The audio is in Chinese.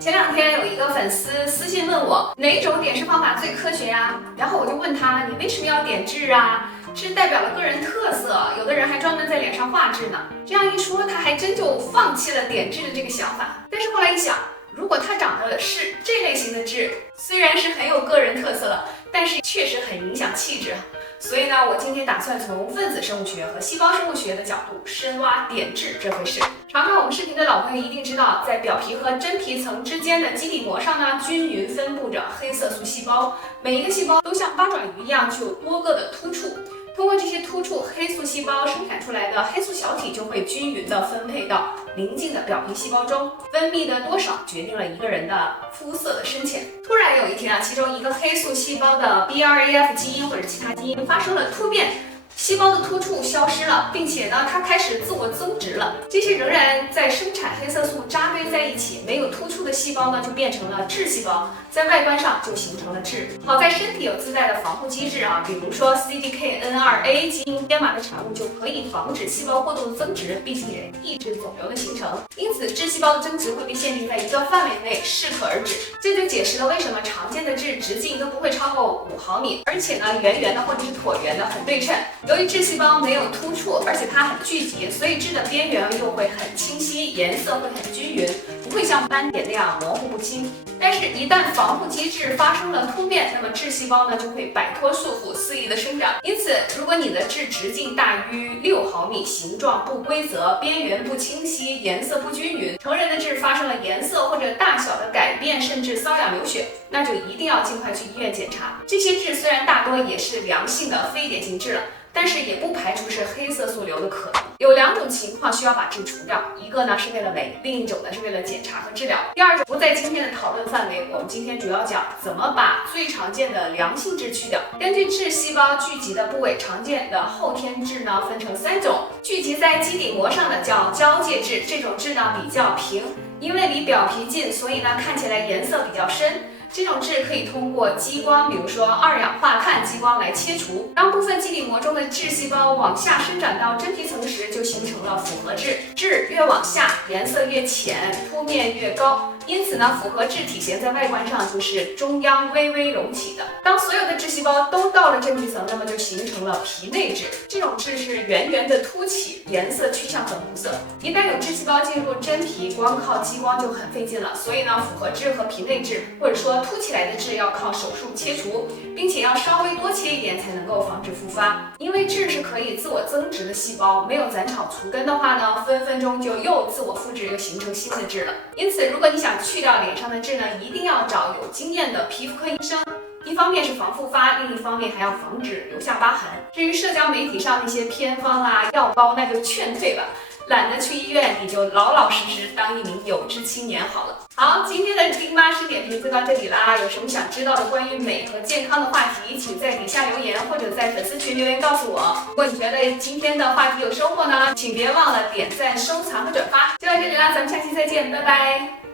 前2天有一个粉丝私信问我哪种点痣方法最科学呀？然后我就问他，你为什么要点痣啊？痣代表了个人特色，有的人还专门在脸上画痣呢。这样一说，他还真就放弃了点痣的这个想法。但是后来一想，如果他长的是这类型的痣，虽然是很有个人特色了，但是确实很影响气质。所以呢，我今天打算从分子生物学和细胞生物学的角度深挖点痣这回事。常看我们视频的老朋友一定知道，在表皮和真皮层之间的基底膜上呢，均匀分布着黑色素细胞，每一个细胞都像八爪鱼一样具有多个的突触。通过这些突触，黑素细胞生产出来的黑素小体就会均匀地分配到邻近的表皮细胞中，分泌的多少决定了一个人的肤色的深浅。突然有一天啊，其中一个黑素细胞的 BRAF 基因或者其他基因发生了突变，细胞的突触消失了，并且呢，它开始自我增殖了。这些仍然在生产黑色素扎堆在一起没有突触的细胞呢，就变成了痣细胞，在外观上就形成了痣。好在身体有自带的防护机制啊，比如说 CDKN2A 基因编码的产物就可以防止细胞过度的增殖，并且抑制肿瘤的形成。因此，痣细胞的增殖会被限定在一个范围内，适可而止。这就解释了为什么常见的痣直径都不会超过5毫米，而且呢，圆圆的或者是椭圆的，很对称。由于痣细胞没有突触，而且它很聚集，所以痣的边缘又会很清晰，颜色会很均匀，不会像斑点那样模糊不清。但是，一旦防护机制发生了突变，那么痣细胞呢就会摆脱束缚，肆意的生长。因此，如果你的痣直径大于6毫米，形状不规则，边缘不清晰，颜色不均匀，成人的痣发生了颜色或者大小的改变，甚至瘙痒流血，那就一定要尽快去医院检查。这些痣虽然大多也是良性的非典型痣了，但是也不排除是黑色素瘤的可能。有2种情况需要把痣除掉，一个呢是为了美，另一种呢是为了检查和治疗。第二种不在今天的讨论范围，我们今天主要讲怎么把最常见的良性痣去掉。根据痣细胞聚集的部位，常见的后天痣呢分成3种，聚集在基底膜上的叫交界痣，这种痣呢比较平，因为离表皮近，所以呢看起来颜色比较深。这种痣可以通过激光，比如说2氧化碳激光来切除。当部分基底膜中的痣细胞往下伸展到真皮层时，就形成了复合痣。痣越往下，颜色越浅，凸面越高。因此呢，复合痣体现在外观上就是中央微微隆起的。当所有的痣细胞都到了真皮层，那么就形成了皮内痣。这种痣是圆圆的凸起，颜色趋向粉红色。一旦有痣细胞进入真皮，光靠激光就很费劲了。所以呢，复合痣和皮内痣，或者说凸起来的痣要靠手术切除，并且要稍微多切一点才能够防止复发。因为痣是可以自我增殖的细胞，没有斩草除根的话呢，分分钟就又自我复制，又形成新的痣了。因此，如果你想去掉脸上的痣呢，一定要找有经验的皮肤科医生。一方面是防复发，另一方面还要防止留下疤痕。至于社交媒体上那些偏方啊、药包，那就劝退吧。懒得去医院，你就老老实实当一名有志青年好了。好，今天的丁妈师点评就到这里啦。有什么想知道的关于美和健康的话题，请在底下留言或者在粉丝群留言告诉我。如果你觉得今天的话题有收获呢，请别忘了点赞、收藏和转发。就到这里啦，咱们下期再见，拜拜。